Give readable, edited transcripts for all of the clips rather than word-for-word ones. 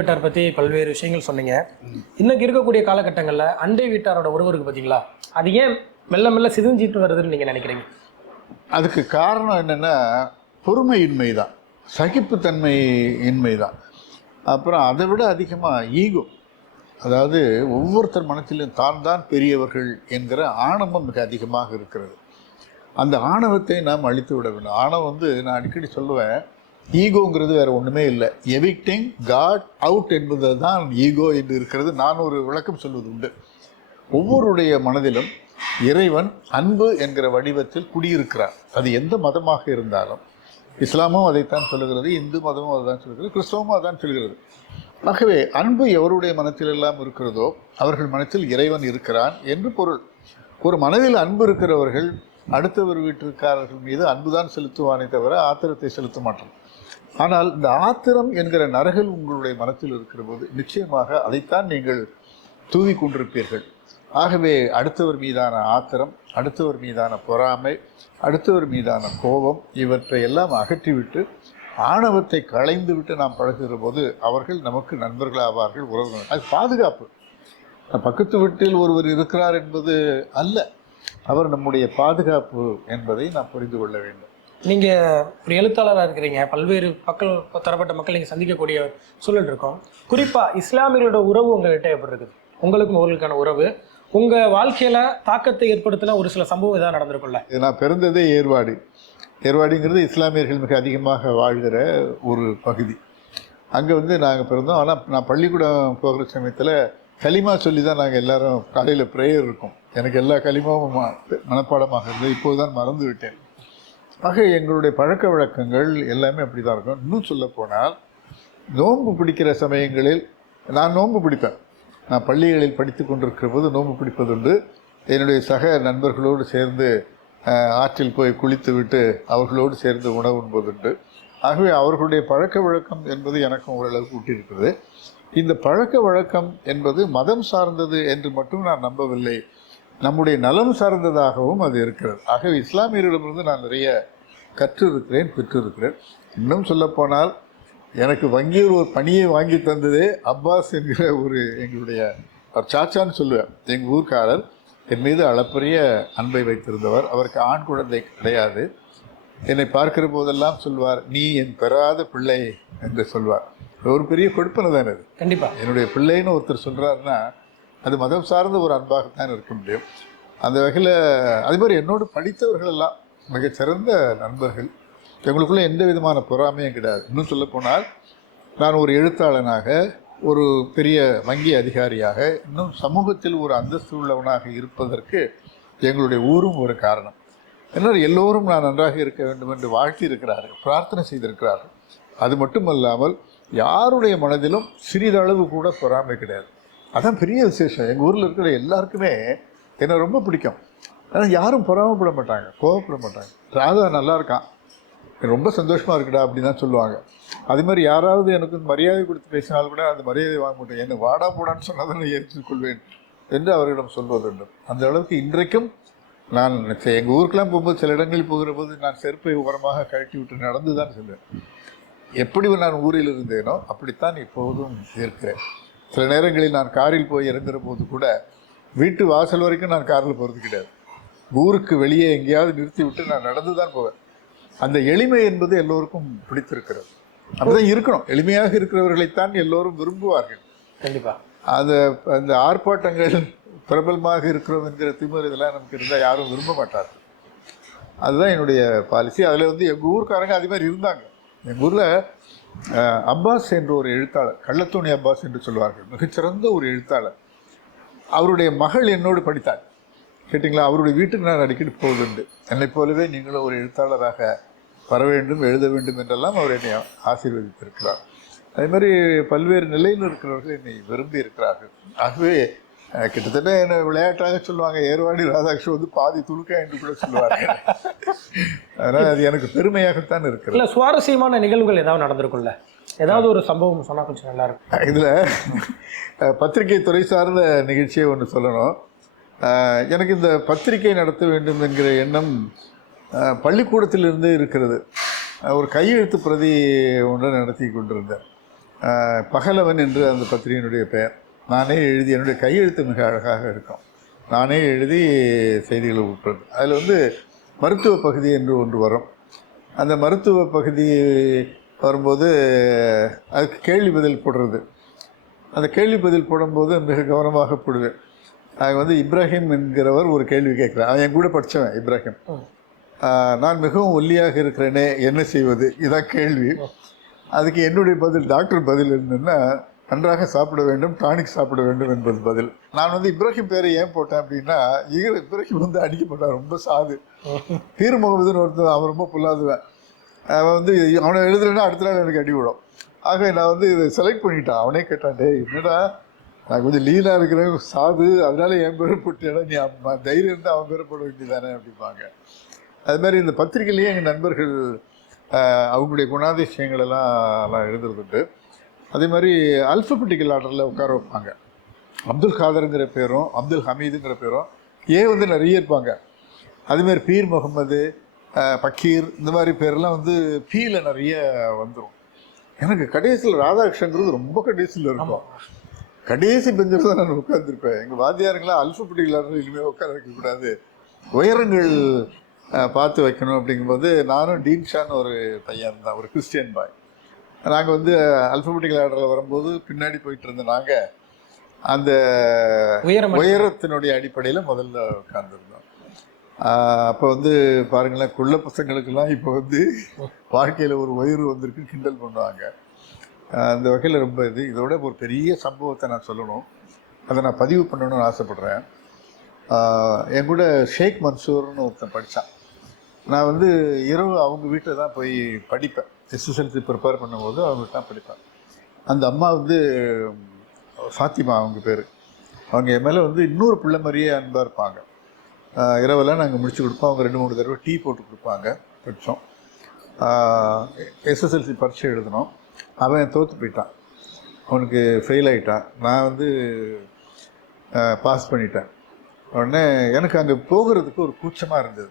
வீட்டார் பற்றி பல்வேறு விஷயங்கள் சொன்னீங்க. இன்னைக்கு இருக்கக்கூடிய காலகட்டங்களில் அண்டை வீட்டாரோட உறவு இருக்குது பார்த்தீங்களா, அது ஏன் மெல்ல மெல்ல சிதைஞ்சிட்டு வருதுன்னு நீங்கள் நினைக்கிறீங்க? அதுக்கு காரணம் என்னென்னா பொறுமையின்மை தான், சகிப்புத்தன்மை இன்மை தான். அப்புறம் அதை விட அதிகமாக ஈகோ, அதாவது ஒவ்வொருத்தர் மனத்திலும் தான் தான் பெரியவர்கள் என்கிற ஆணவம் மிக அதிகமாக இருக்கிறது. அந்த ஆணவத்தை நாம் அழித்து விட வேண்டும். ஆணவம் நான் அடிக்கடி சொல்லுவேன், ஈகோங்கிறது வேறு ஒன்றுமே இல்லை. எவிக்டிங் காட் அவுட் என்பது தான் ஈகோ என்று இருக்கிறது. நான் ஒரு விளக்கம் சொல்வது உண்டு. ஒவ்வொருடைய மனதிலும் இறைவன் அன்பு என்கிற வடிவத்தில் குடியிருக்கிறார். அது எந்த மதமாக இருந்தாலும், இஸ்லாமும் அதைத்தான் சொல்லுகிறது, இந்து மதமும் அதுதான் சொல்கிறது, கிறிஸ்தவமும் அதான் சொல்கிறது. ஆகவே அன்பு எவருடைய மனத்திலெல்லாம் இருக்கிறதோ அவர்கள் மனத்தில் இறைவன் இருக்கிறான் என்று பொருள். ஒரு மனதில் அன்பு இருக்கிறவர்கள் அடுத்தவர் வீட்டிற்காரர்கள் மீது அன்புதான் செலுத்துவானே தவிர ஆத்திரத்தை செலுத்த மாட்டோம். ஆனால் இந்த ஆத்திரம் என்கிற நரகல் உங்களுடைய மனத்தில் இருக்கிற போது நிச்சயமாக அதைத்தான் நீங்கள் தூவி கொண்டிருப்பீர்கள். ஆகவே அடுத்தவர் மீதான ஆத்திரம், அடுத்தவர் மீதான பொறாமை, அடுத்தவர் மீதான கோபம், இவற்றை எல்லாம் அகற்றிவிட்டு ஆணவத்தை களைந்து விட்டு நாம் பழகுகிற போது அவர்கள் நமக்கு நண்பர்களாவார்கள், உறவுகள். அது பாதுகாப்பு. பக்கத்து வீட்டில் ஒருவர் இருக்கிறார் என்பது அல்ல, அவர் நம்முடைய பாதுகாப்பு என்பதை நாம் புரிந்து கொள்ள வேண்டும். நீங்கள் ஒரு எழுத்தாளராக இருக்கிறீங்க, பல்வேறு தரப்பட்ட மக்கள் நீங்கள் சந்திக்கக்கூடிய சூழல் இருக்கும். குறிப்பாக இஸ்லாமியர்களோட உறவு உங்கள்கிட்ட எப்படி இருக்குது? உங்களுக்கும் அவர்களுக்கான உறவு உங்கள் வாழ்க்கையில் தாக்கத்தை ஏற்படுத்தின ஒரு சில சம்பவம் இதாக நடந்திருக்கும்ல? நான் பிறந்ததே ஏர்வாடி. ஏர்வாடிங்கிறது இஸ்லாமியர்கள் மிக அதிகமாக வாழ்கிற ஒரு பகுதி. அங்கே நாங்கள் பிறந்தோம். ஆனால் நான் பள்ளிக்கூடம் போகிற சமயத்தில் கலிமா சொல்லி தான் நாங்கள் எல்லோரும் காலையில் ப்ரேயர் இருக்கும். எனக்கு எல்லா கலிமாவும் மனப்பாடமாக இருந்தது, இப்போது தான் மறந்து விட்டேன். ஆக எங்களுடைய பழக்க வழக்கங்கள் எல்லாமே அப்படி தான் இருக்கும். இன்னும் சொல்லப்போனால் நோன்பு பிடிக்கிற சமயங்களில் நான் நோன்பு பிடிப்பேன். நான் பள்ளிகளில் படித்து கொண்டிருக்கிற போது நோன்பு பிடிப்பதுண்டு. என்னுடைய சக நண்பர்களோடு சேர்ந்து ஆற்றில் போய் குளித்து விட்டு அவர்களோடு சேர்ந்து உணவு உண்பதுண்டு. ஆகவே அவர்களுடைய பழக்க வழக்கம் என்பது எனக்கும் ஓரளவுக்கு ஊட்டியிருக்கிறது. இந்த பழக்க வழக்கம் என்பது மதம் சார்ந்தது என்று மட்டும் நான் நம்பவில்லை, நம்முடைய நலம் சார்ந்ததாகவும் அது இருக்கிறது. ஆகவே இஸ்லாமியர்களிடமிருந்து நான் நிறைய கற்றிருக்கிறேன், பெற்றிருக்கிறேன். இன்னும் சொல்லப்போனால் எனக்கு வங்கியில் ஒரு பணியை வாங்கி தந்ததே அப்பாஸ் என்கிற எங்களுடைய சாச்சான்னு சொல்லுவேன். எங்கள் ஊர்க்காரர் என் மீது அளப்பரிய அன்பை வைத்திருந்தவர். அவருக்கு ஆண் குழந்தை கிடையாது. என்னை பார்க்கிற போதெல்லாம் சொல்வார், நீ என் பெறாத பிள்ளை என்று சொல்வார். ஒரு பெரிய கொடுப்பனை தானே அது. கண்டிப்பாக என்னுடைய பிள்ளைன்னு ஒருத்தர் சொல்கிறாருன்னா அது மதம் சார்ந்த ஒரு அன்பாகத்தான் இருக்க முடியும். அந்த வகையில் அதே மாதிரி என்னோடு படித்தவர்கள் எல்லாம் மிகச்சிறந்த நண்பர்கள். எங்களுக்குள்ளே எந்த விதமான பொறாமையும் கிடையாது. இன்னும் சொல்லப்போனால் நான் ஒரு எழுத்தாளனாக, ஒரு பெரிய வங்கி அதிகாரியாக, இன்னும் சமூகத்தில் ஒரு அந்தஸ்து உள்ளவனாக இருப்பதற்கு எங்களுடைய ஊரும் ஒரு காரணம். என்ன, எல்லோரும் நான் நன்றாக இருக்க வேண்டும் என்று வாழ்த்தி இருக்கிறார்கள், பிரார்த்தனை செய்திருக்கிறார்கள். அது மட்டுமல்லாமல் யாருடைய மனதிலும் சிறிதளவு கூட பொறாமை கிடையாது. அதான் பெரிய விசேஷம். எங்கள் ஊரில் இருக்கிற எல்லாருக்குமே என்னை ரொம்ப பிடிக்கும். ஆனால் யாரும் பொறாமப்பட மாட்டாங்க, கோவப்பட மாட்டாங்க. ராதா நல்லா இருக்கான், ரொம்ப சந்தோஷமாக இருக்குடா அப்படின்னு தான் சொல்லுவாங்க. அது மாதிரி யாராவது எனக்கு மரியாதை கொடுத்து பேசினாலும் கூட அந்த மரியாதை வாங்க மாட்டேன். என்னை வாடா போடான்னு சொன்னால் தான் ஏற்றுக்கொள்வேன் என்று அவர்களிடம் சொல்வது வேண்டும். அந்த அளவுக்கு இன்றைக்கும் நான் எங்கள் ஊருக்கெல்லாம் போகும்போது, சில இடங்களில் போகிற போது நான் செருப்பை உரமாக கழட்டி விட்டு நடந்து தான் செல்வேன். எப்படி நான் ஊரில் இருந்தேனோ அப்படித்தான் இப்போதும் இருக்கிறேன். சில நேரங்களில் நான் காரில் போய் இறங்குற போது கூட வீட்டு வாசல் வரைக்கும் நான் காரில் போகிறது கிடையாது. ஊருக்கு வெளியே எங்கேயாவது நிறுத்தி விட்டு நான் நடந்து தான் போவேன். அந்த எளிமை என்பது எல்லோருக்கும் பிடித்திருக்கிறது. அப்படிதான் இருக்கணும். எளிமையாக இருக்கிறவர்களைத்தான் எல்லோரும் விரும்புவார்கள். கண்டிப்பாக அந்த ஆர்ப்பாட்டங்கள் பிரபலமாக இருக்கிறோம் என்கிற திமிர் இதெல்லாம் நமக்கு இருந்தால் யாரும் விரும்ப மாட்டார்கள். அதுதான் என்னுடைய பாலிசி. அதில் எங்கள் ஊருக்காரங்க அதே மாதிரி இருந்தாங்க. எங்கள் ஊரில் அப்பாஸ் என்ற ஒரு எழுத்தாளர், கள்ளத்தோணி அப்பாஸ் என்று சொல்வார்கள், மிகச்சிறந்த ஒரு எழுத்தாளர். அவருடைய மகள் என்னோடு படித்தார். கேட்டிங்களா, அவருடைய வீட்டுக்கு நான் அடிக்கடி போவதுண்டு. என்னைப் போலவே நீங்களும் ஒரு எழுத்தாளராக வர வேண்டும், எழுத வேண்டும் என்றெல்லாம் அவர் என்னை ஆசீர்வதித்திருக்கிறார். அதே மாதிரி பல்வேறு நிலையில் இருக்கிறவர்கள் என்னை விரும்பி இருக்கிறார்கள். ஆகவே கிட்டத்தட்ட என்னை விளையாட்டாக சொல்லுவாங்க, ஏர்வாடி ராதாகிருஷ்ணன் பாதி துணுக்கா என்று கூட சொல்லுவார்கள். அதனால் அது எனக்கு பெருமையாகத்தான் இருக்கிறது. இல்லை, சுவாரஸ்யமான நிகழ்வுகள் ஏதாவது நடந்திருக்கும்ல, ஏதாவது ஒரு சம்பவம் சொன்னால் கொஞ்சம் நல்லா இருக்கும். இதில் பத்திரிகை துறை சார்ந்த நிகழ்ச்சியை ஒன்று சொல்லணும். எனக்கு இந்த பத்திரிகை நடத்த வேண்டும் என்கிற எண்ணம் பள்ளிக்கூடத்திலிருந்தே இருக்கிறது. ஒரு கையெழுத்து பிரதி ஒன்றை நடத்தி கொண்டிருந்தேன். பகலவன் என்று அந்த பத்திரிகையினுடைய பெயர். நானே எழுதி, என்னுடைய கையெழுத்து மிக அழகாக இருக்கும். நானே எழுதி செய்திகளை விட்டுறது. அதில் வந்து மருத்துவ பகுதி என்று ஒன்று வரும். அந்த மருத்துவ பகுதி வரும்போது அதுக்கு கேள்வி பதில் போடுறது. அந்த கேள்வி பதில் போடும்போது மிக கவனமாக போடுவேன். அது வந்து இப்ராஹிம் என்கிறவர் ஒரு கேள்வி கேட்குறேன். அவன் என் கூட படித்தவன் இப்ராஹிம். நான் மிகவும் ஒல்லியாக இருக்கிறேனே, என்ன செய்வது, இதான் கேள்வி. அதுக்கு என்னுடைய பதில், டாக்டர் பதில் என்னன்னா, நன்றாக சாப்பிட வேண்டும், டானிக் சாப்பிட வேண்டும் என்பது பதில். நான் வந்து இப்ராஹிம் பேரை ஏன் போட்டேன் அப்படின்னா, இப்ராஹிம் வந்து அடிக்க மாட்டான், ரொம்ப சாது. பீர் முகமதுன்னு ஒருத்தர், அவன் ரொம்ப புல்லாதுவேன். அவன் வந்து அவனை எழுதுறேன்னா அடுத்த நாள் எனக்கு அடி விடும். ஆக நான் வந்து இதை செலக்ட் பண்ணிட்டான். அவனே கேட்டான், டே என்னடா நான் கொஞ்சம் லீனாக இருக்கிறேன், சாது, அதனால என் பேரை போட்டேன்னா நீ தைரியம் இருந்தால் அவன் பேரை போட வேண்டியதானே அப்படிம்பாங்க. அது மாதிரி இந்த பத்திரிகையிலேயே எங்கள் நண்பர்கள் அவங்களுடைய குணாதிசயங்கள் எல்லாம் எழுதுறதுண்டு. அதே மாதிரி அல்ஃபபெட்டிக்கல் ஆர்டரில் உட்கார வைப்பாங்க. அப்துல் காதருங்கிற பேரும் அப்துல் ஹமீதுங்கிற பேரும் வந்து நிறைய இருப்பாங்க. அதுமாரி பீர் முகமது, பக்கீர், இந்த மாதிரி பேரெல்லாம் வந்து பீல நிறைய வந்துடும். எனக்கு கடைசியில் ராதாகிருஷ்ணங்கிறது ரொம்ப கடைசியில் இருக்கும். கடைசி பெஞ்சில் தான் நான் உட்காந்துருப்பேன். எங்கள் வாத்தியாருங்களாம் அல்ஃபபெட்டிக்கல் ஆர்டர் இனிமேல் உட்கார வைக்கக்கூடாது, உயரங்கள் பார்த்து வைக்கணும் அப்படிங்கும்போது, நானும் டீன்ஷான்னு ஒரு பையன் தான், ஒரு கிறிஸ்டியன் பாய். நாங்கள் வந்து அல்ஃபபெட்டிக்கல் ஆர்டரில் வரும்போது பின்னாடி போயிட்டு இருந்த நாங்கள் அந்த உயரத்தினுடைய அடிப்படையில் முதல்ல உட்காந்துருந்தோம். அப்போ வந்து பாருங்களேன், குள்ள பசங்களுக்கெல்லாம் இப்போ வந்து வாழ்க்கையில் ஒரு உயர்வு வந்திருக்கு, கிண்டல் பண்ணுவாங்க. அந்த வகையில் ரொம்ப இதோட ஒரு பெரிய சம்பவத்தை நான் சொல்லணும், அதை நான் பதிவு பண்ணணும்னு ஆசைப்பட்றேன். என் கூட ஷேக் மன்சூர்னு ஒருத்தன் படித்தான். நான் வந்து இரவு அவங்க வீட்டில் தான் போய் படிப்பேன். எஸ்எஸ்எல்சி ப்ரிப்பேர் பண்ணும்போது அவங்க தான் படிப்பேன். அந்த அம்மா வந்து ஃபாத்திமா அவங்க பேர். அவங்க என் மேலே வந்து இன்னொரு பிள்ளை மாதிரியே அன்பாக இருப்பாங்க. இரவெல்லாம் நாங்கள் முடிச்சு கொடுப்போம். அவங்க 2-3 தடவை டீ போட்டு கொடுப்பாங்க. படித்தோம். எஸ்எஸ்எல்சி பரீட்சை எழுதினோம். அவன் தோற்று போயிட்டான், அவனுக்கு ஃபெயில் ஆகிட்டான். நான் வந்து பாஸ் பண்ணிட்டேன். உடனே எனக்கு அங்கே போகிறதுக்கு ஒரு கூச்சமாக இருந்தது.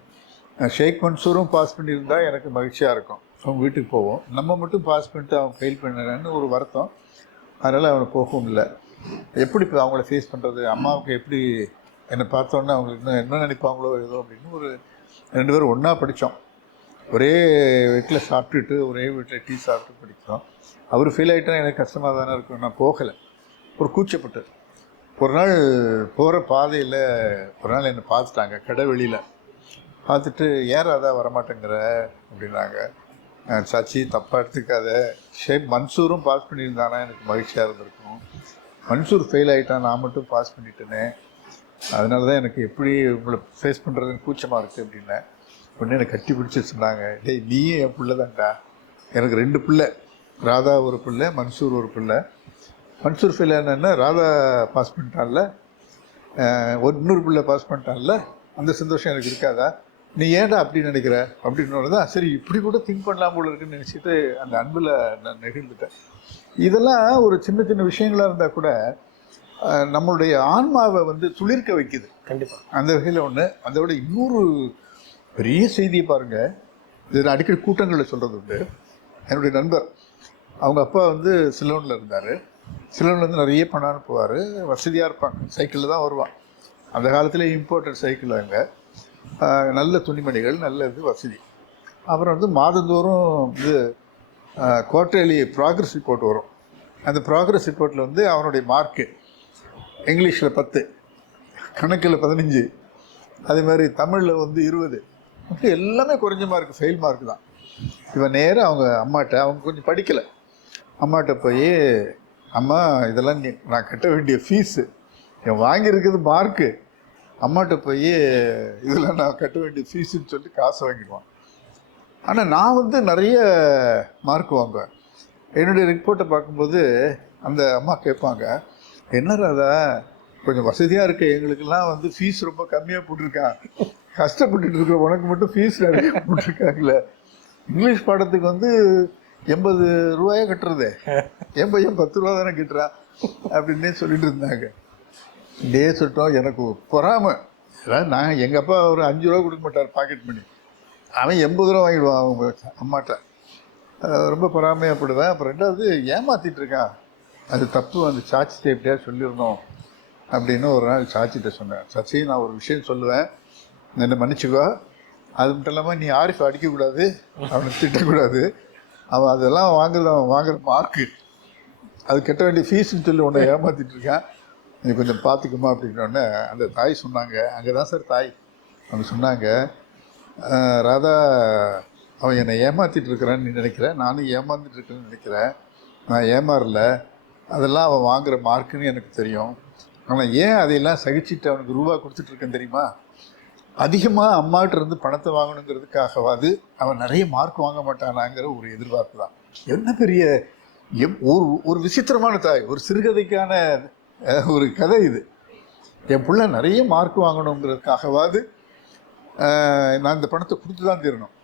ஷேக் மன்சூரும் பாஸ் பண்ணியிருந்தா எனக்கு மகிழ்ச்சியாக இருக்கும், அவங்க வீட்டுக்கு போவோம். நம்ம மட்டும் பாஸ் பண்ணிட்டு அவன் ஃபெயில் பண்ணலன்னு ஒரு வருத்தம். அதனால் அவனை போகவும் இல்லை. எப்படி இப்போ அவங்கள ஃபேஸ் பண்ணுறது, அம்மாவுக்கு எப்படி என்னை பார்த்தோன்னே அவங்களுக்கு இன்னும் என்ன நினைப்பாங்களோ ஏதோ அப்படின்னு ஒரு 2 பேரும் ஒன்றா படித்தோம். ஒரே வீட்டில் சாப்பிட்டுட்டு ஒரே வீட்டில் டீ சாப்பிட்டு படித்தோம். அவர் ஃபெயில் ஆகிட்டா எனக்கு கஷ்டமாக தானே இருக்கும். நான் போகலை, ஒரு கூச்சப்பட்டு. ஒரு நாள் போகிற பாதையில் ஒரு நாள் என்னை பார்த்துட்டாங்க, கடை வெளியில் பார்த்துட்டு, ஏன் அதான் வரமாட்டேங்கிற அப்படின்னாங்க. சாச்சி தப்பாக எடுத்துக்காத, ஷேக் மன்சூரும் பாஸ் பண்ணியிருந்தானா எனக்கு மகிழ்ச்சியாக இருந்திருக்கும், மன்சூர் ஃபெயில் ஆகிட்டான், நான் மட்டும் பாஸ் பண்ணிட்டேனே, அதனால தான் எனக்கு எப்படி உங்களை ஃபேஸ் பண்ணுறதுன்னு கூச்சமாக இருக்குது அப்படின்னேன். உடனே என்னை கட்டி பிடிச்சி சொன்னாங்க, டேய் நீயும் என் பிள்ளை தான்டா, எனக்கு 2 பிள்ளை, ராதா ஒரு பிள்ளை, மன்சூர் ஒரு பிள்ளை. மன்சூர் ஃபெயில் ஆனா ராதா பாஸ் பண்ணிட்டான்ல, இன்னொரு பிள்ளை பாஸ் பண்ணிட்டான்ல, அந்த சந்தோஷம் எனக்கு இருக்காதா, நீ ஏன்டா அப்படி நினைக்கிற அப்படின்னு தான். சரி இப்படி கூட திங்க் பண்ணலாம் போல இருக்குன்னு நினச்சிட்டு அந்த அன்பில் நான் நெகிழ்ந்துட்டேன். இதெல்லாம் ஒரு சின்ன சின்ன விஷயங்களாக இருந்தால் கூட நம்மளுடைய ஆன்மாவை வந்து துளிர்க்க வைக்குது. கண்டிப்பாக அந்த வகையில் ஒன்று. அதை விட இன்னொரு பெரிய செய்தியை பாருங்கள், இது நான் அடிக்கடி கூட்டங்களில் சொல்கிறது உண்டு. என்னுடைய நண்பர், அவங்க அப்பா வந்து சிலோனில் இருந்தார். சிலோன்லேருந்து நிறைய பணம் அனுப்புவார், வசதியாக இருப்பாங்க, சைக்கிளில் தான் வருவான். அந்த காலத்தில் இம்போர்ட்டட் சைக்கிள் அங்கே, நல்ல துணிமணிகள், நல்ல இது வசதி. அப்புறம் வந்து மாதந்தோறும் இது குவார்டர்லி ப்ராக்ரஸ் ரிப்போர்ட் வரும். அந்த ப்ராக்ரஸ் ரிப்போர்ட்டில் வந்து அவனுடைய மார்க்கு இங்கிலீஷில் 10, கணக்கில் 15, அதே மாதிரி தமிழில் வந்து 20, எல்லாமே குறைஞ்ச மார்க்கு, ஃபெயில் மார்க்கு தான். இவன் நேராக அவங்க அம்மாட்ட, அவங்க கொஞ்சம் படிக்கலை, அம்மாட்ட போய், அம்மா இதெல்லாம் நான் கட்ட வேண்டிய ஃபீஸு, என் வாங்கியிருக்குது மார்க்கு, அம்மாட்ட போய் இதெல்லாம் நான் கட்ட வேண்டிய ஃபீஸுன்னு சொல்லி காசு வாங்கிடுவான். ஆனால் நான் வந்து நிறைய மார்க் வாங்குவேன். என்னுடைய ரிப்போர்ட்டை பார்க்கும்போது அந்த அம்மா கேட்பாங்க, என்ன ராதா கொஞ்சம் வசதியாக இருக்க எங்களுக்கெல்லாம் வந்து ஃபீஸ் ரொம்ப கம்மியாக போட்டிருக்கான், கஷ்டப்பட்டுட்டு இருக்க உனக்கு மட்டும் ஃபீஸ் நிறைய போட்டிருக்காங்களே, இங்கிலீஷ் பாடத்துக்கு வந்து 80 ரூபாயே கட்டுறது, என் பையன் 10 ரூபா தானே கட்டுறான் அப்படின்னே சொல்லிட்டு இருந்தாங்க. டே சொல்லிட்டோம், எனக்கு பொறாமை. அதாவது நான் எங்கள் அப்பா ஒரு 5 ரூபா கொடுக்க மாட்டார் பாக்கெட் மணி, அவன் 80 ரூபா வாங்கிடுவான் அவங்க அம்மாட்ட. ரொம்ப பொறாமையப்படுவேன். அப்புறம் ரெண்டாவது ஏமாற்றிட்டு இருக்கான், அது தப்பு, அந்த சாட்சிட்ட எப்படியா சொல்லிடணும் அப்படின்னு ஒரு நாள் சாட்சிட்ட சொன்னேன். சச்சி, நான் ஒரு விஷயம் சொல்லுவேன், என்னை மன்னிச்சுக்கோ. அது மட்டும் இல்லாமல் நீ ஆரிஃப் அடிக்கக்கூடாது, அவனை திட்டக்கூடாது, அவன் அதெல்லாம் அவன் வாங்குற மார்க்கு, அது கட்ட வேண்டிய ஃபீஸ்ன்னு சொல்லி உன்னை ஏமாற்றிட்டு இருக்கான், நீ கொஞ்சம் பார்த்துக்குமா அப்படின்னோடனே அந்த தாய் சொன்னாங்க, அங்கே தான் சார் தாய், அவங்க சொன்னாங்க, ராதா, அவன் என்னை ஏமாற்றிட்டு இருக்கிறான்னு நீ நினைக்கிறேன், நானும் ஏமாந்துட்டு இருக்கேன்னு நினைக்கிறேன், நான் ஏமாறல, அதெல்லாம் அவன் வாங்குகிற மார்க்குன்னு எனக்கு தெரியும். ஆனால் ஏன் அதையெல்லாம் சகிச்சுட்டு அவனுக்கு ரூபா கொடுத்துட்ருக்கேன் தெரியுமா? அதிகமாக அம்மாட்ட இருந்து பணத்தை வாங்கணுங்கிறதுக்காகவாது அவன் நிறைய மார்க் வாங்க மாட்டானாங்கிற ஒரு எதிர்பார்ப்பு தான். என்ன பெரிய ஒரு விசித்திரமான தாய், ஒரு சிறுகதைக்கான ஒரு கதை இது. என் பிள்ளை நிறைய மார்க் வாங்கணுங்கிறதுக்காகவாது நான் இந்த பணத்தை கொடுத்து தான் தீரணும்.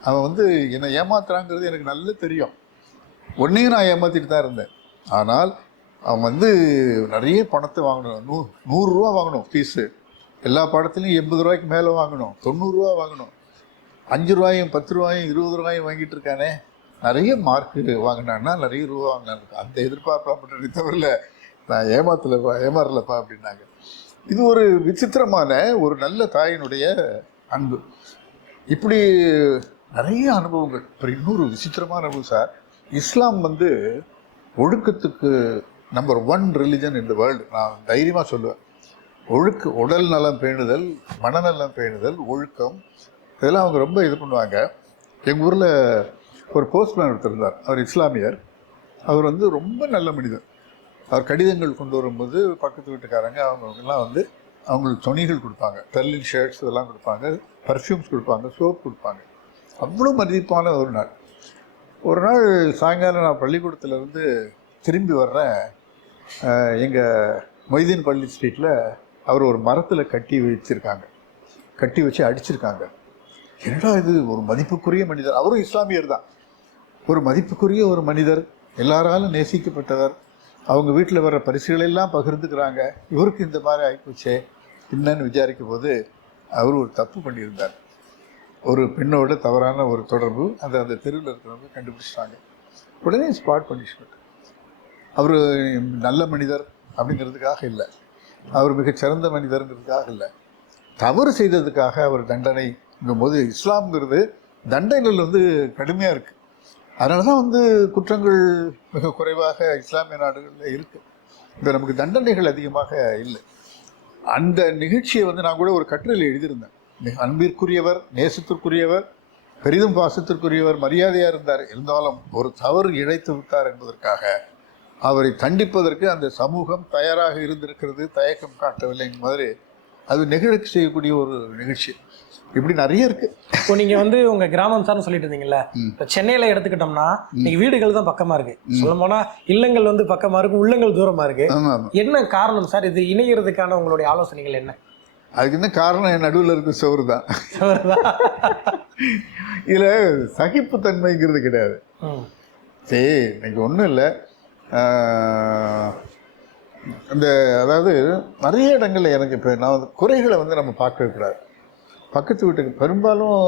அவன் வந்து என்னை ஏமாத்துறாங்கிறது எனக்கு நல்லா தெரியும். ஒன்றையும் நான் ஏமாற்றிட்டு தான் இருந்தேன். ஆனால் அவன் வந்து நிறைய பணத்தை வாங்கணும், 100 ரூபா வாங்கணும் ஃபீஸு, எல்லா பாடத்துலையும் 80 ரூபாய்க்கு மேலே வாங்கணும், 90 ரூபா வாங்கணும், 5 ரூபாயும் 10 ரூபாயும் 20 ரூபாயும் வாங்கிட்டு இருக்கானே, நிறைய மார்க்கு வாங்கினான்னா நிறைய ரூபா வாங்கினான். அந்த எதிர்பார்ப்பாப்பட்டதை தவிர நான் ஏமாறலப்பா அப்படின்னாங்க. இது ஒரு விசித்திரமான ஒரு நல்ல தாயினுடைய அன்பு. இப்படி நிறைய அனுபவங்கள். அப்புறம் இன்னொரு விசித்திரமான அனுபவம் சார், இஸ்லாம் வந்து ஒழுக்கத்துக்கு number 1 religion in the world. நான் தைரியமாக சொல்லுவேன். உடல் நலம் பேணுதல், மனநலம் பேணுதல், ஒழுக்கம், இதெல்லாம் அவங்க ரொம்ப இது பண்ணுவாங்க. எங்கள் ஊரில் ஒரு போஸ்ட்மேன் ஒருத்தர் இருந்தார், அவர் இஸ்லாமியர். அவர் வந்து ரொம்ப நல்ல மனிதர். அவர் கடிதங்கள் கொண்டு வரும்போது பக்கத்து வீட்டுக்காரங்க அவங்கெல்லாம் வந்து அவங்களுக்கு துணிகள் கொடுப்பாங்க, டர்லின் ஷர்ட்ஸ் இதெல்லாம் கொடுப்பாங்க, பர்ஃப்யூம்ஸ் கொடுப்பாங்க, சோப் கொடுப்பாங்க. அவ்வளோ மதிப்பான ஒரு நாள் சாயங்காலம் நான் பள்ளிக்கூடத்துலேருந்து திரும்பி வர்றேன். எங்கள் மொய்தீன் பள்ளி ஸ்ட்ரீட்டில் அவர் ஒரு மரத்தில் கட்டி வச்சு அடிச்சிருக்காங்க. என்னடா இது, ஒரு மதிப்புக்குரிய மனிதர், அவரும் இஸ்லாமியர் தான், ஒரு மதிப்புக்குரிய ஒரு மனிதர், எல்லாராலும் நேசிக்கப்பட்டவர், அவங்க வீட்டில் வர்ற பரிசுகளெல்லாம் பகிர்ந்துக்கிறாங்க, இவருக்கு இந்த மாதிரி ஆகிப்போச்சே என்னன்னு விசாரிக்கும் போது அவர் ஒரு தப்பு பண்ணியிருந்தார். ஒரு பெண்ணோட தவறான ஒரு தொடர்பு, அந்த தெருவில் இருக்கிறவங்க கண்டுபிடிச்சிட்டாங்க. உடனே ஸ்பாட் பனிஷ்மெண்ட். அவர் நல்ல மனிதர் அப்படிங்கிறதுக்காக இல்லை, அவர் மிகச்சிறந்த மனிதருங்கிறதுக்காக இல்லை, தவறு செய்ததுக்காக அவர் தண்டனைங்கும் போது இஸ்லாம்ங்கிறது தண்டனைகள் வந்து கடுமையாக இருக்குது. அதனால தான் வந்து குற்றங்கள் மிக குறைவாக இஸ்லாமிய நாடுகளில் இருக்குது. இப்போ நமக்கு தண்டனைகள் அதிகமாக இல்லை. அந்த நிகழ்ச்சியை வந்து நான் கூட ஒரு கட்டுரையில் எழுதியிருந்தேன். மிக அன்பிற்குரியவர், நேசத்திற்குரியவர், பெரிதும் பாசத்திற்குரியவர், மரியாதையாக இருந்தார். இருந்தாலும் ஒரு தவறு இழைத்து விட்டார் என்பதற்காக அவரை தண்டிப்பதற்கு அந்த சமூகம் தயாராக இருந்திருக்கிறது, தயக்கம் காட்டவில்லைங்க மாதிரி அது நெகிழக்கு செய்யக்கூடிய ஒரு நிகழ்ச்சி. இப்படி நிறைய இருக்கு. இப்போ நீங்க வந்து உங்க கிராமம் சார்னு சொல்லிட்டு இருந்தீங்கல்ல, இப்போ சென்னையில எடுத்துக்கிட்டோம்னா இன்னைக்கு வீடுகள் தான் பக்கமா இருக்கு, சொல்ல போனா இல்லங்கள் வந்து பக்கமா இருக்கு, உள்ளங்கள் தூரமா இருக்கு. என்ன காரணம் சார் இது இணைகிறதுக்கான உங்களுடைய ஆலோசனைகள் என்ன? அதுக்கு என்ன காரணம், என் நடுவில் இருக்க சோறு தான். இதுல சகிப்புத்தன்மைங்கிறது கிடையாது. சரி, இன்னைக்கு ஒன்றும் இல்லை, அதாவது நிறைய இடங்களில் எனக்கு இப்போ நான் குறைகளை வந்து நம்ம பார்க்கவே கூடாது. பக்கத்து வீட்டுக்கு பெரும்பாலும்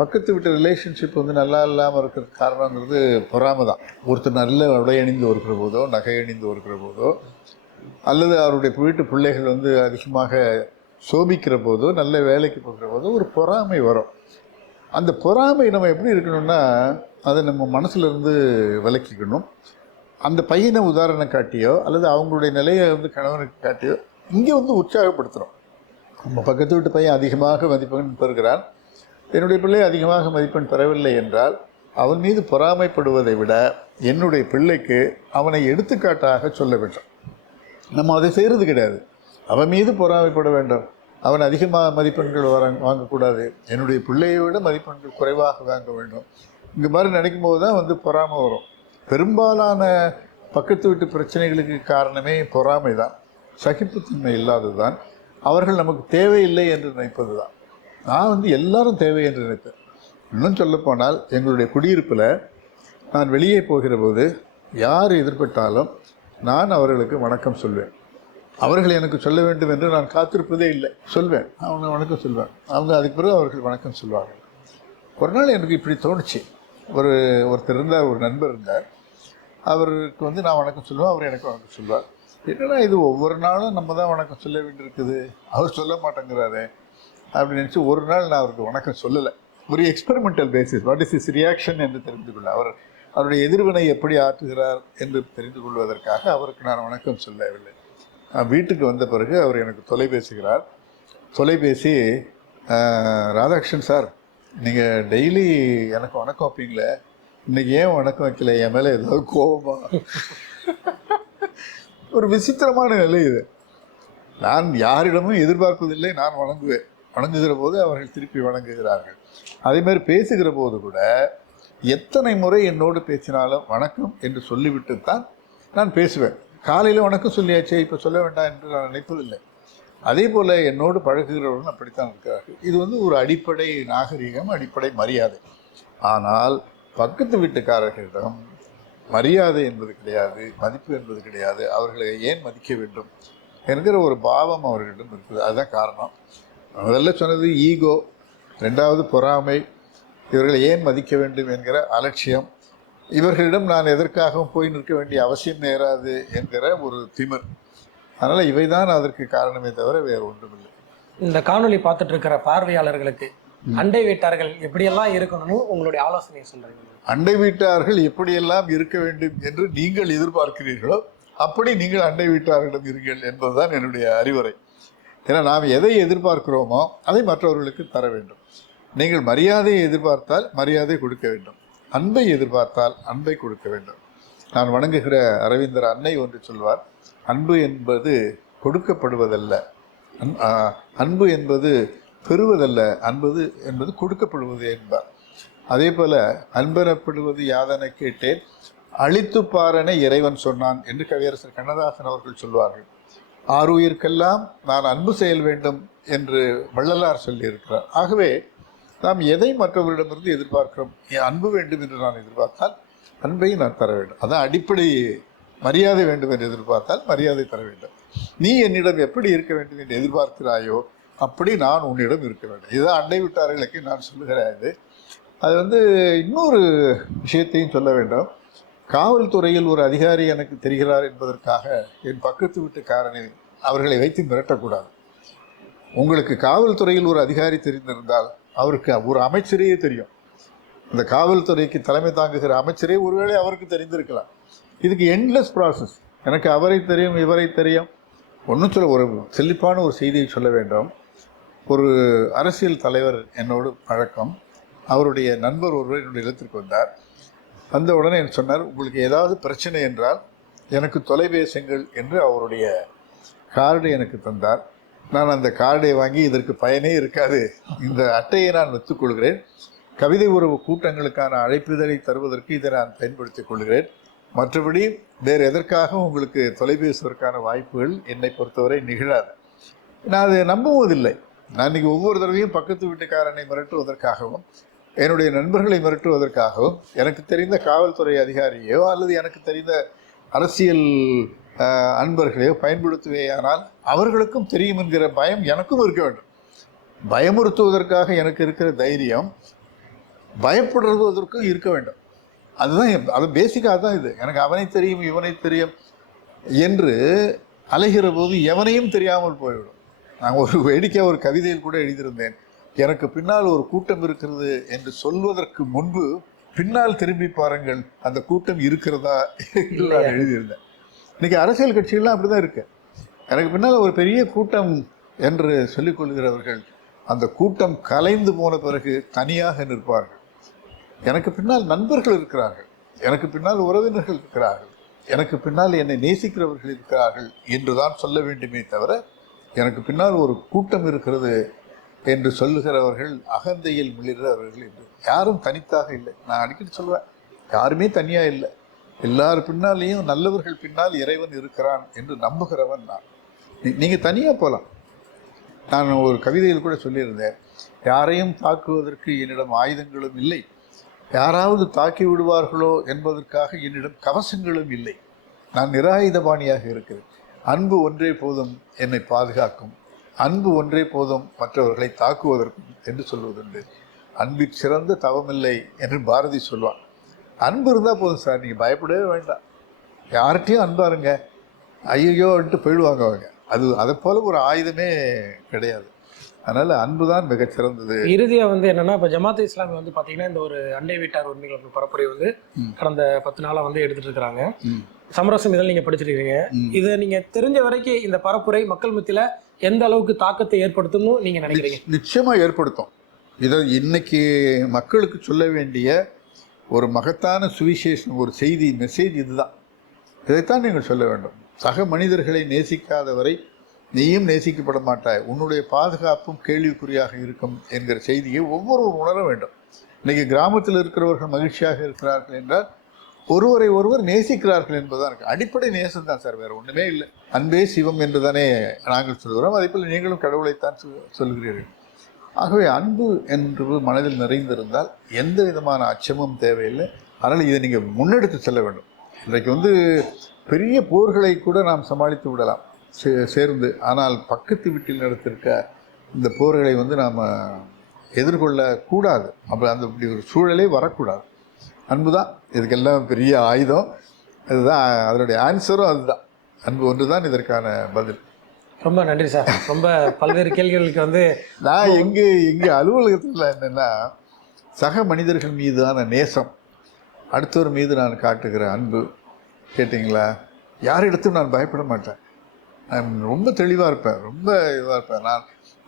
பக்கத்து வீட்டு ரிலேஷன்ஷிப் வந்து நல்லா இல்லாமல் இருக்கிறதுக்கு காரணங்கிறது பொறாமை தான். ஒருத்தர் நல்ல உடை அணிந்து இருக்கிற போதோ, நகை அணிந்து இருக்கிற போதோ, அல்லது அவருடைய வீட்டு பிள்ளைகள் வந்து அதிகமாக சோபிக்கிற போதோ, நல்ல வேலைக்கு போகிற போதோ ஒரு பொறாமை வரும். அந்த பொறாமை நம்ம எப்படி இருக்கணும்னா அதை நம்ம மனசுல இருந்து விலக்கிக்கணும். அந்த பையனை உதாரணம் காட்டியோ அல்லது அவங்களுடைய நிலையை வந்து கணவனுக்கு காட்டியோ இங்கே வந்து உற்சாகப்படுத்துகிறோம். நம்ம பக்கத்து வீட்டு பையன் அதிகமாக மதிப்பெண் பெறுகிறான், என்னுடைய பிள்ளை அதிகமாக மதிப்பெண் பெறவில்லை என்றால் அவன் மீது பொறாமைப்படுவதை விட என்னுடைய பிள்ளைக்கு அவனை எடுத்துக்காட்டாக சொல்ல வேண்டும். நம்ம அதை செய்கிறது கிடையாது. அவன் மீது பொறாமைப்பட வேண்டும், அவன் அதிகமாக மதிப்பெண்கள் வாங்கக்கூடாது, என்னுடைய பிள்ளையை விட மதிப்பெண்கள் குறைவாக வாங்க வேண்டும். இந்த மாதிரி நினைக்கும்போது தான் வந்து பொறாமை வரும். பெரும்பாலான பக்கத்து வீட்டு பிரச்சனைகளுக்கு காரணமே பொறாமை தான், சகிப்புத்தன்மை இல்லாதது தான், அவர்கள் நமக்கு தேவையில்லை என்று நினைப்பது தான். நான் வந்து எல்லாரும் தேவை என்று நினைப்பேன். இன்னும் சொல்லப்போனால் எங்களுடைய குடியிருப்பில் நான் வெளியே போகிற போது யார் எதிர்பட்டாலும் நான் அவர்களுக்கு வணக்கம் சொல்வேன். அவர்கள் எனக்கு சொல்ல வேண்டும் என்று நான் காத்திருப்பதே இல்லை, சொல்வேன், அவங்க வணக்கம் சொல்வேன், அவங்க அதுக்கு பிறகு அவர்கள் வணக்கம் சொல்வார்கள். ஒரு நாள் எனக்கு இப்படி தோணுச்சு, ஒருத்தர் இருந்தார், ஒரு நண்பர் இருந்தார். அவருக்கு வந்து நான் வணக்கம் சொல்லுவேன், அவர் எனக்கு வணக்கம் சொல்லுவார். என்னடா இது ஒவ்வொரு நாளும் நம்ம தான் வணக்கம் சொல்ல வேண்டியிருக்குது, அவர் சொல்ல மாட்டேங்கிறாரு அப்படின்னு நினச்சி ஒரு நாள் நான் அவருக்கு வணக்கம் சொல்லலை. ஒரு experimental basis, what is is reaction என்று தெரிந்து கொள்ள, அவருடைய எதிர்வினை எப்படி ஆற்றுகிறார் என்று தெரிந்து கொள்வதற்காக அவருக்கு நான் வணக்கம் சொல்லவில்லை. வீட்டுக்கு வந்த பிறகு அவர் எனக்கு தொலைபேசி, ராதாகிருஷ்ணன் சார், நீங்கள் டெய்லி எனக்கு வணக்கம் வைப்பீங்களே, இன்னைக்கு ஏன் வணக்கம் வைக்கல, என் மேலே ஏதாவது கோபமா? ஒரு விசித்திரமான நிலை இது. நான் யாரிடமும் எதிர்பார்ப்பதில்லை, நான் வணங்குகிற போது அவர்கள் திருப்பி வணங்குகிறார்கள். அதே மாதிரி பேசுகிற போது கூட எத்தனை முறை என்னோடு பேசினாலும் வணக்கம் என்று சொல்லிவிட்டு தான் நான் பேசுவேன். காலையில் வணக்கம் சொல்லியாச்சே, இப்போ சொல்ல வேண்டாம் என்று நான் நினைப்பதில்லை. அதே போல் என்னோடு பழகுகிறவர்கள் அப்படித்தான் இருக்கிறார்கள். இது வந்து ஒரு அடிப்படை நாகரிகம், அடிப்படை மரியாதை. ஆனால் பக்கத்து வீட்டுக்காரர்களிடம் மரியாதை என்பது கிடையாது, மதிப்பு என்பது கிடையாது. அவர்களை ஏன் மதிக்க வேண்டும் என்கிற ஒரு பாவம் அவர்களிடம் இருக்குது. அதுதான் காரணம். முதல்ல சொன்னது ஈகோ, ரெண்டாவது பொறாமை, இவர்களை ஏன் மதிக்க வேண்டும் என்கிற அலட்சியம், இவர்களிடம் நான் எதற்காகவும் போய் நிற்க வேண்டிய அவசியம் நேராது என்கிற ஒரு திமிர். அதனால் இவை தான் அதற்கு காரணமே தவிர வேறு ஒன்றுமில்லை. இந்த காணொலி பார்த்துட்டு இருக்கிற பார்வையாளர்களுக்கு அண்டை வீட்டார்கள் எப்படியெல்லாம் இருக்கணும்னு உங்களுடைய ஆலோசனை சொல்றீங்க? அண்டை வீட்டார்கள் எப்படியெல்லாம் இருக்க வேண்டும் என்று நீங்கள் எதிர்பார்க்கிறீர்களோ அப்படி நீங்கள் அண்டை வீட்டார்களிடம் இருங்கள் என்பதுதான் என்னுடைய அறிவுரை. ஏன்னா நாம் எதை எதிர்பார்க்கிறோமோ அதை மற்றவர்களுக்கு தர வேண்டும். நீங்கள் மரியாதையை எதிர்பார்த்தால் மரியாதை கொடுக்க வேண்டும், அன்பை எதிர்பார்த்தால் அன்பை கொடுக்க வேண்டும். நான் வணங்குகிற அரவிந்தர் அன்னை ஒன்று சொல்வார், அன்பு என்பது கொடுக்கப்படுவதல்ல, அன்பு என்பது பெறுவதல்ல, என்பது கொடுக்கப்படுவது என்பார். அதே போல அன்பெனப்படுவது யாதென கேட்டேன், அழித்து பாரன இறைவன் சொன்னான் என்று கவியரசர் கண்ணதாசன் அவர்கள் சொல்வார்கள். ஆறுயிர்க்கெல்லாம் நான் அன்பு செயல் வேண்டும் என்று வள்ளலார் சொல்லியிருக்கிறார். ஆகவே நாம் எதை மற்றவர்களிடமிருந்து எதிர்பார்க்கிறோம், அன்பு வேண்டும் என்று நான் எதிர்பார்த்தால் அன்பை நான் தர வேண்டும். அதான் அடிப்படை. மரியாதை வேண்டும் என்று எதிர்பார்த்தால் மரியாதை தர வேண்டும். நீ என்னிடம் எப்படி இருக்க வேண்டும் என்று எதிர்பார்க்கிறாயோ அப்படி நான் உன்னிடம் இருக்க வேண்டும். இதுதான் அண்டை விட்டார்களுக்கு நான் சொல்லுகிறேன். அது வந்து இன்னொரு விஷயத்தையும் சொல்ல வேண்டும். காவல்துறையில் ஒரு அதிகாரி எனக்கு தெரிகிறார் என்பதற்காக என் பக்கத்து வீட்டுக்காரனை அவர்களை வைத்து மிரட்டக்கூடாது. உங்களுக்கு காவல்துறையில் ஒரு அதிகாரி தெரிந்திருந்தால் அவருக்கு ஒரு அமைச்சரையே தெரியும். இந்த காவல்துறைக்கு தலைமை தாங்குகிற அமைச்சரே ஒருவேளை அவருக்கு தெரிந்திருக்கலாம். இதுக்கு எண்ட்லெஸ் ப்ராசஸ். எனக்கு அவரை தெரியும், இவரை தெரியும். ஒன்றும் சொல்ல, ஒரு செழிப்பான ஒரு செய்தியை சொல்ல வேண்டும். ஒரு அரசியல் தலைவர் என்னோடு பழக்கம். அவருடைய நண்பர் ஒருவர் என்னுடைய இல்லத்திற்கு வந்தார். வந்த உடனே எனக்கு சொன்னார், உங்களுக்கு ஏதாவது பிரச்சனை என்றால் எனக்கு தொலைபேசுங்கள் என்று அவருடைய கார்டை எனக்கு தந்தார். நான் அந்த கார்டை வாங்கி, இதற்கு பயனே இருக்காது, இந்த அட்டையை நான் வைத்துக்கொள்கிறேன், கவிதை உறவு கூட்டங்களுக்கான அழைப்புதலை தருவதற்கு இதை நான் பயன்படுத்திக் கொள்கிறேன், மற்றபடி வேறு எதற்காக உங்களுக்கு தொலைபேசுவதற்கான வாய்ப்புகள் என்னை பொறுத்தவரை நிகழாது. நான் அதை நம்புவதில்லை. நான் இன்றைக்கி ஒவ்வொரு தடவையும் பக்கத்து வீட்டுக்காரனை மிரட்டுவதற்காகவும் என்னுடைய நண்பர்களை மிரட்டுவதற்காகவும் எனக்கு தெரிந்த காவல்துறை அதிகாரியோ அல்லது எனக்கு தெரிந்த அரசியல் அன்பர்களையோ பயன்படுத்துவேயானால் அவர்களுக்கும் தெரியும் என்கிற பயம் எனக்கும் இருக்க வேண்டும். பயமுறுத்துவதற்காக எனக்கு இருக்கிற தைரியம் பயப்படுவதற்கும் இருக்க வேண்டும். அதுதான் அது பேசிக்காக தான். இது எனக்கு அவனை தெரியும் இவனை தெரியும் என்று அலைகிற போது எவனையும் தெரியாமல் போய்விடும். நான் ஒரு வேடிக்கையாக ஒரு கவிதையில் கூட எழுதியிருந்தேன், எனக்கு பின்னால் ஒரு கூட்டம் இருக்கிறது என்று சொல்வதற்கு முன்பு பின்னால் திரும்பி பாருங்கள் அந்த கூட்டம் இருக்கிறதா என்று நான் எழுதியிருந்தேன். இன்னைக்கு அரசியல் கட்சிகள்லாம் அப்படிதான் இருக்கு. எனக்கு பின்னால் ஒரு பெரிய கூட்டம் என்று சொல்லிக் கொள்கிறவர்கள் அந்த கூட்டம் கலைந்து போன பிறகு தனியாக நிற்பார்கள். எனக்கு பின்னால் நண்பர்கள் இருக்கிறார்கள், எனக்கு பின்னால் உறவினர்கள் இருக்கிறார்கள், எனக்கு பின்னால் என்னை நேசிக்கிறவர்கள் இருக்கிறார்கள் என்றுதான் சொல்ல வேண்டுமே தவிர எனக்கு பின்னால் ஒரு கூட்டம் இருக்கிறது என்று சொல்லுகிறவர்கள் அகந்தையில் மிளிர்கிறவர்கள் என்று யாரும் தனித்தாக இல்லை. நான் அடிக்கடி சொல்வேன், யாருமே தனியாக இல்லை, எல்லார் பின்னாலேயும் நல்லவர்கள் பின்னால் இறைவன் இருக்கிறான் என்று நம்புகிறவன் நான். நீங்கள் தனியாக போகலாம். நான் ஒரு கவிதையில் கூட சொல்லியிருந்தேன், யாரையும் தாக்குவதற்கு என்னிடம் ஆயுதங்களும் இல்லை, யாராவது தாக்கி விடுவார்களோ என்பதற்காக என்னிடம் கவசங்களும் இல்லை, நான் நிராயுதபாணியாக இருக்கிறேன். அன்பு ஒன்றே போதும் என்னை பாதுகாக்கும், அன்பு ஒன்றே போதும் மற்றவர்களை தாக்குவதற்கும் என்று சொல்வதுண்டு. அன்பிற் சிறந்த தவமில்லை என்று பாரதி சொல்லுவான். அன்பு இருந்தால் போதும் சார், நீங்கள் பயப்படவே வேண்டாம். யார்கிட்டையும் அன்பா இருங்க, ஐயோன்ட்டு போயிடுவாங்க அவங்க. அதை போல ஒரு ஆயுதமே கிடையாது. அதனால அன்பு தான் மிகச்சிறந்தது. இறுதியாக வந்து என்னன்னா, இப்போ ஜமாத் இஸ்லாமி வந்து பார்த்தீங்கன்னா இந்த ஒரு அண்டை வீட்டார் உரிமைகள் பரப்புரை வந்து கடந்த 10 நாளாக வந்து எடுத்துட்டு இருக்கிறாங்க. சமரசம் இதெல்லாம் நீங்கள் படிச்சிருக்கீங்க. இதை நீங்கள் தெரிஞ்ச வரைக்கும் இந்த பரப்புரை மக்கள் மத்தியில் எந்த அளவுக்கு தாக்கத்தை ஏற்படுத்தணும்னு நீங்கள் நினைக்கிறீங்க? நிச்சயமாக ஏற்படுத்தும். இதை இன்னைக்கு மக்களுக்கு சொல்ல வேண்டிய ஒரு மகத்தான சுவிசேஷம், ஒரு செய்தி, மெசேஜ் இதுதான். இதைத்தான் நீங்கள் சொல்ல வேண்டும். சக மனிதர்களை நேசிக்காதவரை நீயும் நேசிக்கப்பட மாட்டாய், உன்னுடைய பாதுகாப்பும் கேள்விக்குறியாக இருக்கும் என்கிற செய்தியை ஒவ்வொருவரும் உணர வேண்டும். இன்னைக்கு கிராமத்தில் இருக்கிறவர்கள் மகிழ்ச்சியாக இருக்கிறார்கள் என்றால் ஒருவரை ஒருவர் நேசிக்கிறார்கள் என்பதுதான் இருக்கு. அடிப்படை நேசம் தான் சார், வேற ஒன்றுமே இல்லை. அன்பே சிவம் என்று தானே நாங்கள் சொல்கிறோம், அதே போல் நீங்களும் கடவுளைத்தான் சொல்கிறீர்கள். ஆகவே அன்பு என்று மனதில் நிறைந்திருந்தால் எந்த விதமான அச்சமும் தேவையில்லை. அதனால் இதை நீங்கள் முன்னெடுத்து செல்ல வேண்டும். இன்றைக்கு வந்து பெரிய போர்களை கூட நாம் சமாளித்து விடலாம் சேர்ந்து. ஆனால் பக்கத்து வீட்டில் நடத்திருக்க இந்த போர்களை வந்து நாம் எதிர்கொள்ளக்கூடாது. அப்போ அந்த இப்படி ஒரு சூழலே வரக்கூடாது. அன்பு தான் இதுக்கெல்லாம் பெரிய ஆயுதம். அதுதான் அதனுடைய ஆன்சரும், அதுதான். அன்பு ஒன்று தான் இதற்கான பதில். ரொம்ப நன்றி சார். ரொம்ப பல்வேறு கேள்விகளுக்கு வந்து நான் எங்கே அலுவலகத்தில் என்னென்னா, சக மனிதர்கள் மீதான நேசம், அடுத்தவர் மீது நான் காட்டுகிற அன்பு, கேட்டிங்களா, யாரிடத்தும் நான் பயப்பட மாட்டேன். நான் ரொம்ப தெளிவாக இருப்பேன், ரொம்ப இதுவாக இருப்பேன்.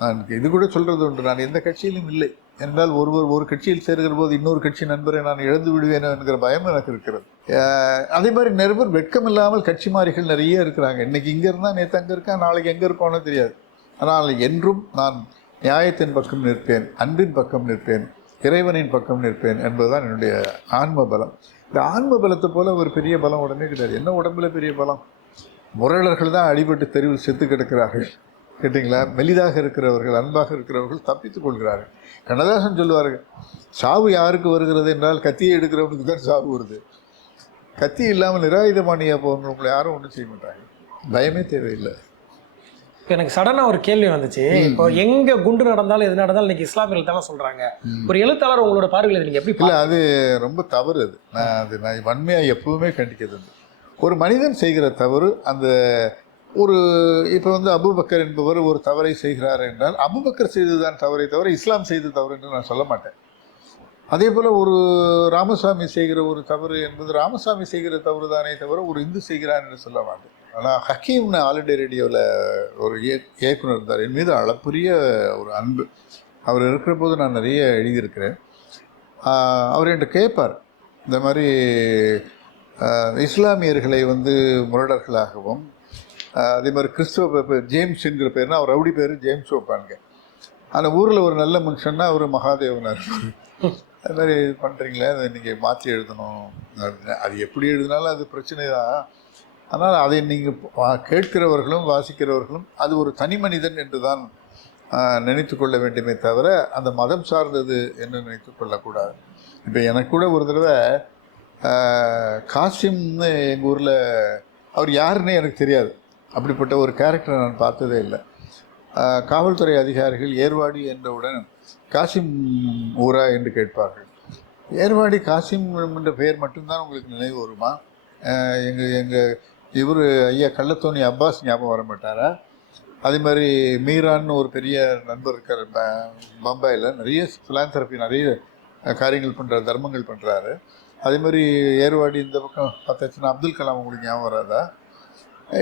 நான் இது கூட சொல்கிறது உண்டு, நான் எந்த கட்சியிலும் இல்லை என்றால் ஒரு கட்சியில் சேர்கிற போது இன்னொரு கட்சி நண்பரை நான் இழந்து விடுவேன் என்கிற பயம் எனக்கு இருக்கிறது. அதே மாதிரி நிறைய பேர் வெட்கம் இல்லாமல் கட்சி மாறிகள் நிறைய இருக்கிறாங்க. இன்றைக்கி இங்கே இருந்தால் நேற்று அங்கே இருக்கேன், நாளைக்கு எங்கே இருப்போன்னு தெரியாது. ஆனால் என்றும் நான் நியாயத்தின் பக்கம் நிற்பேன், அன்பின் பக்கம் நிற்பேன், இறைவனின் பக்கம் நிற்பேன் என்பதுதான் என்னுடைய ஆன்ம பலம். இந்த ஆன்ம பலத்தை போல ஒரு பெரிய பலம் உடனே கிடையாது. என்ன உடம்புல பெரிய பலம்? முரளர்கள் தான் அடிபட்டு தெருவில் செத்து கிடக்கிறார்கள், கேட்டிங்களா. மெலிதாக இருக்கிறவர்கள், அன்பாக இருக்கிறவர்கள் தப்பித்துக் கொள்கிறார்கள். கண்ணதாசன் சொல்லுவார்கள், சாவு யாருக்கு வருகிறது என்றால் கத்தியை எடுக்கிறவனுக்கு தான் சாவு வருது. கத்தி இல்லாமல் நிராயுதமானியாக போகிறவங்களை யாரும் ஒன்றும் செய்ய மாட்டாங்க. பயமே தேவையில்லை. இப்போ எனக்கு சடனாக ஒரு கேள்வி வந்துச்சு. இப்போ எங்கே குண்டு நடந்தாலும் எது நடந்தாலும் இன்னைக்கு இஸ்லாமியர்கள் தானே சொல்கிறாங்க. ஒரு எழுத்தாளர் உங்களோட பார்வையில் நீங்கள் எப்படி? இல்லை, அது ரொம்ப தவறு. நான் வன்மையாக எப்பவுமே கண்டிக்கிறது. ஒரு மனிதன் செய்கிற தவறு, அந்த ஒரு இப்போ வந்து அபூபக்கர் என்பவர் ஒரு தவறை செய்கிறார் என்றால் அபூபக்கர் செய்ததுதான் தவறை தவிர இஸ்லாம் செய்த தவறு என்று நான் சொல்ல மாட்டேன். அதே போல் ஒரு ராமசாமி செய்கிற ஒரு தவறு என்பது ராமசாமி செய்கிற தவறு தானே தவிர ஒரு இந்து செய்கிறான் என்று சொல்ல மாட்டேன். ஆனால் ஹக்கீம்னு ஆல் இண்டியா ரேடியோவில் ஒரு இயக்குனர் இருந்தார். என் மீது அளப்பரிய ஒரு அன்பு. அவர் இருக்கிற போது நான் நிறைய எழுதியிருக்கிறேன். அவர் என்கிட்ட கேட்பார், இந்த மாதிரி இஸ்லாமியர்களை வந்து முரடர்களாகவும், அதே மாதிரி கிறிஸ்துவ பேர் ஜேம்ஸ் என்கிற பேர்னா அவர் ரவுடி பேர் ஜேம்ஸ் வைப்பானுங்க. அந்த ஊரில் ஒரு நல்ல மனுஷன்னா அவர் மகாதேவனார். அது மாதிரி இது பண்ணுறீங்களே, அதை நீங்கள் மாற்றி எழுதணும். அது எப்படி எழுதினாலும் அது பிரச்சனை தான். ஆனால் அதை நீங்கள் கேட்கிறவர்களும் வாசிக்கிறவர்களும் அது ஒரு தனி மனிதன் என்று தான் நினைத்து கொள்ள வேண்டுமே தவிர அந்த மதம் சார்ந்தது என்று நினைத்து கொள்ளக்கூடாது. இப்போ எனக்கு கூட ஒரு தடவை காசிம்னு எங்கள் ஊரில், அவர் யாருன்னே எனக்கு தெரியாது. அப்படிப்பட்ட ஒரு கேரக்டரை நான் பார்த்ததே இல்லை. காவல்துறை அதிகாரிகள் ஏர்வாடி என்றவுடன் காசிம் ஊரா என்று கேட்பார்கள். ஏர்வாடி காசிம் என்ற பெயர் மட்டும்தான் உங்களுக்கு நினைவு வருமா? எங்கள் இவர் ஐயா கள்ளத்தோணி அப்பாஸ் ஞாபகம் வர மாட்டாரா? அதே மாதிரி மீரான்னு ஒரு பெரிய நண்பர் இருக்கார் பம்பாயில், நிறைய ஃபிலாந்தெரப்பி, நிறைய காரியங்கள் பண்ணுறாரு, தர்மங்கள் பண்ணுறாரு. அதே மாதிரி ஏர்வாடி இந்த பக்கம் பார்த்தாச்சுன்னா அப்துல் கலாம் உங்களுக்கு ஞாபகம் வராதா?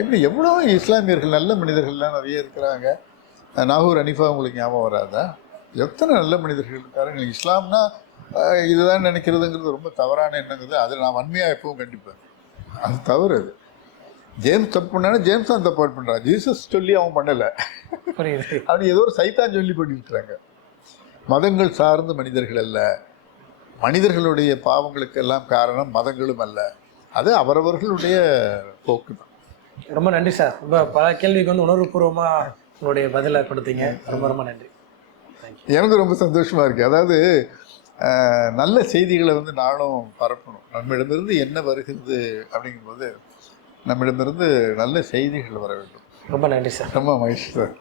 இப்படி எவ்வளோ இஸ்லாமியர்கள் நல்ல மனிதர்கள்லாம் நிறைய இருக்கிறாங்க. நாகூர் அனிஃபா உங்களுக்கு ஞாபகம் வராதா? எத்தனை நல்ல மனிதர்கள் இருக்காரு. இஸ்லாம்னா இதுதான் நினைக்கிறதுங்கிறது ரொம்ப தவறான எண்ணங்கிறது. அதை நான் வன்மையாக எப்பவும் கண்டிப்பேன். அது தவறு. அது ஜேம்ஸ் தப்பு பண்ணானா ஜேம்ஸ் தான் தப்பு பண்ணுறான். ஜீசஸ் சொல்லி அவன் பண்ணலை, அவன் ஏதோ ஒரு சைத்தான் சொல்லி பண்ணியிருக்கிறாங்க. மதங்கள் சார்ந்த மனிதர்கள் அல்ல, மனிதர்களுடைய பாவங்களுக்கெல்லாம் காரணம் மதங்களும் அல்ல. அது அவரவர்களுடைய போக்கு தான். ரொம்ப நன்றி சார். ரொம்ப பல கேள்விக்கு வந்து உணர்வுபூர்வமாக உங்களுடைய பதிலை கொடுத்தீங்க. ரொம்ப ரொம்ப நன்றி. எனக்கு ரொம்ப சந்தோஷமாக இருக்குது. அதாவது நல்ல செய்திகளை வந்து நானும் பரப்பணும். நம்மிடமிருந்து என்ன வருகிறது அப்படிங்கும்போது நம்மிடமிருந்து நல்ல செய்திகள் வர வேண்டும். ரொம்ப நன்றி சார். ரொம்ப மகிழ்ச்சி சார்.